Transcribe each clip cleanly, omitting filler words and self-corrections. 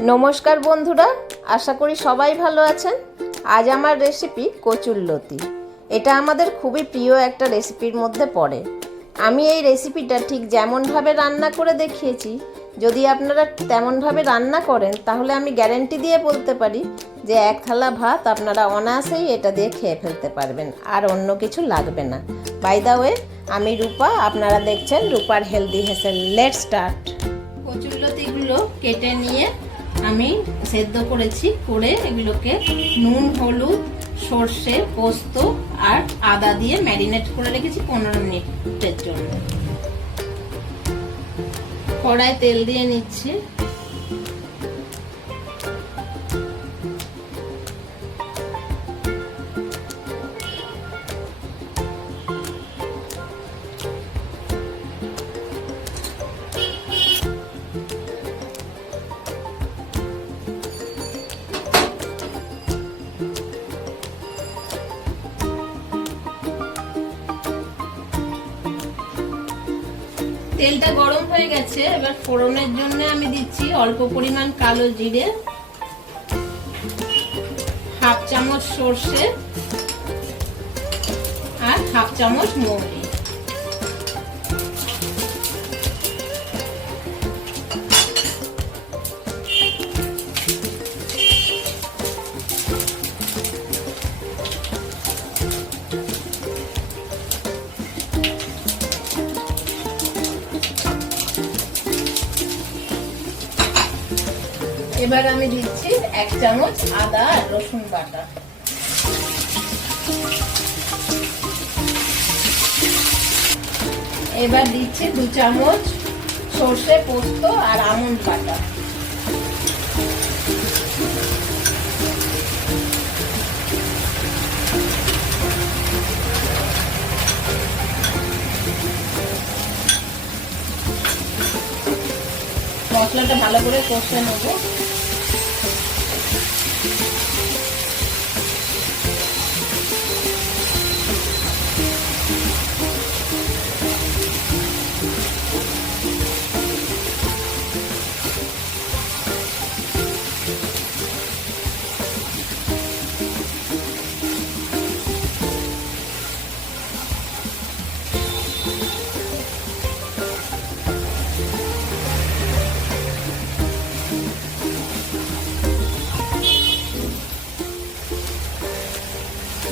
नमस्कार बंधुरा आशा करी सबाई भालो आछेन। आज आमार रेसिपि कचुरलति। एटा आमादेर खूबই प्रिय একটা রেসিপির মধ্যে পড়ে। আমি এই রেসিপিটা ঠিক যেমন ভাবে রান্না করে দেখিয়েছি, যদি আপনারা তেমন ভাবে রান্না করেন তাহলে আমি গ্যারান্টি দিয়ে বলতে পারি যে এক থালা ভাত আপনারা অনায়াসেই এটা দিয়ে খেয়ে ফেলতে পারবেন, আর অন্য কিছু লাগবে না। বাই দ্য ওয়ে, আমি রূপা, আপনারা দেখছেন রূপার হেলদি হেসেল। Let's start. কচুরলতিগুলো কেটে নিয়ে আমি সেদ্ধ করেছি, করে এগুলোকে নুন, হলুদ, সর্ষে, পোস্ত আর আদা দিয়ে ম্যারিনেট করে রেখেছি 15 মিনিটের জন্য। কড়াই তেল দিয়ে নিচ্ছি। তেলটা গরম হয়ে গেছে, এবার ফোড়নের জন্য আমি দিচ্ছি অল্প পরিমাণ কালো জিরে, হাফ চামচ সরষে আর হাফ চামচ মৌরি। এবার আমি দিচ্ছি 1 চামচ আদা আর রসুন বাটা। এবার দিচ্ছি 2 চামচ সরষে, পোস্ত আর আমন্ড বাটা। মশলাটা ভালো করে কষে নেব।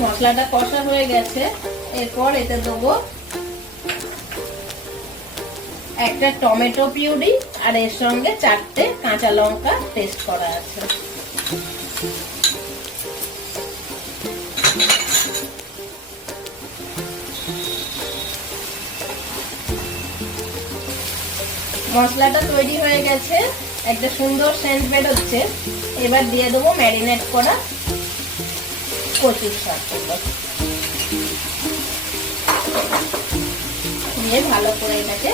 মশলাটা কষা হয়ে গেছে, এরপর এতে দেবো একটা টমেটো পিউরি আর এর সঙ্গে 4টে কাঁচা লঙ্কা পেস্ট করা আছে। মশলাটা তৈরি হয়ে গেছে, একটা সুন্দর সেন্ট বেরোচ্ছে। এবার দিয়ে দেবো ম্যারিনেট করা কচুর শাকগুলো দিয়ে ভালো করে এটাকে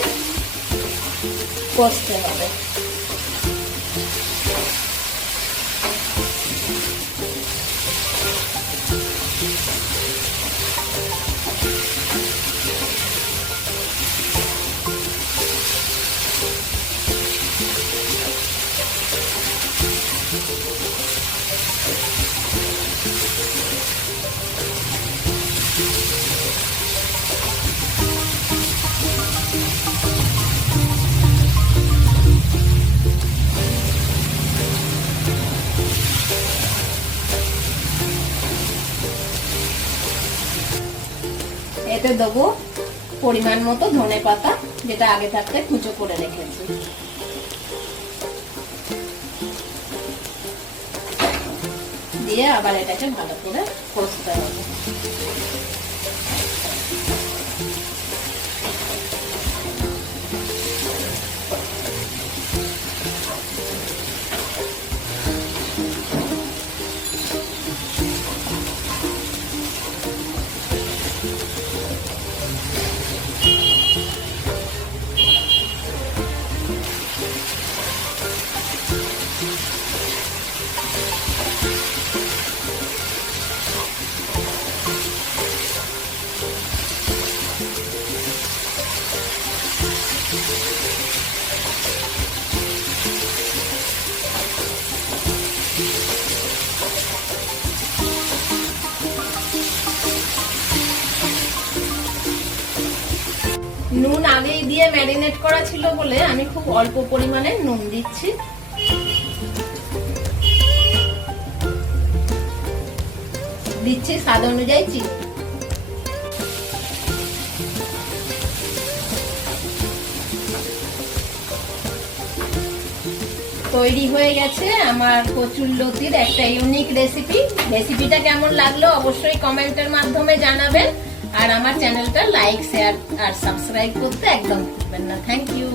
কষতে হবে। এতে দেবো পরিমাণ মতো ধনে পাতা, যেটা আগে থাকতে কুচো করে রেখেছি। দিয়ে আবার এটাকে ভালো করে কষতে হবে। নুন আগেই দিয়ে ম্যারিনেট করা ছিল বলে আমি খুব অল্প পরিমাণে নুন দিচ্ছি। দিচ্ছি স্বাদ অনুযায়ী চিনি। তৈরি হয়ে গেছে আমার কচুরলতির একটা ইউনিক রেসিপি। রেসিপিটা কেমন লাগলো অবশ্যই কমেন্টের মাধ্যমে জানাবেন, আর আমার চ্যানেলটা লাইক, শেয়ার আর সাবস্ক্রাইব করতে একদম ভুলবেন না। Thank you.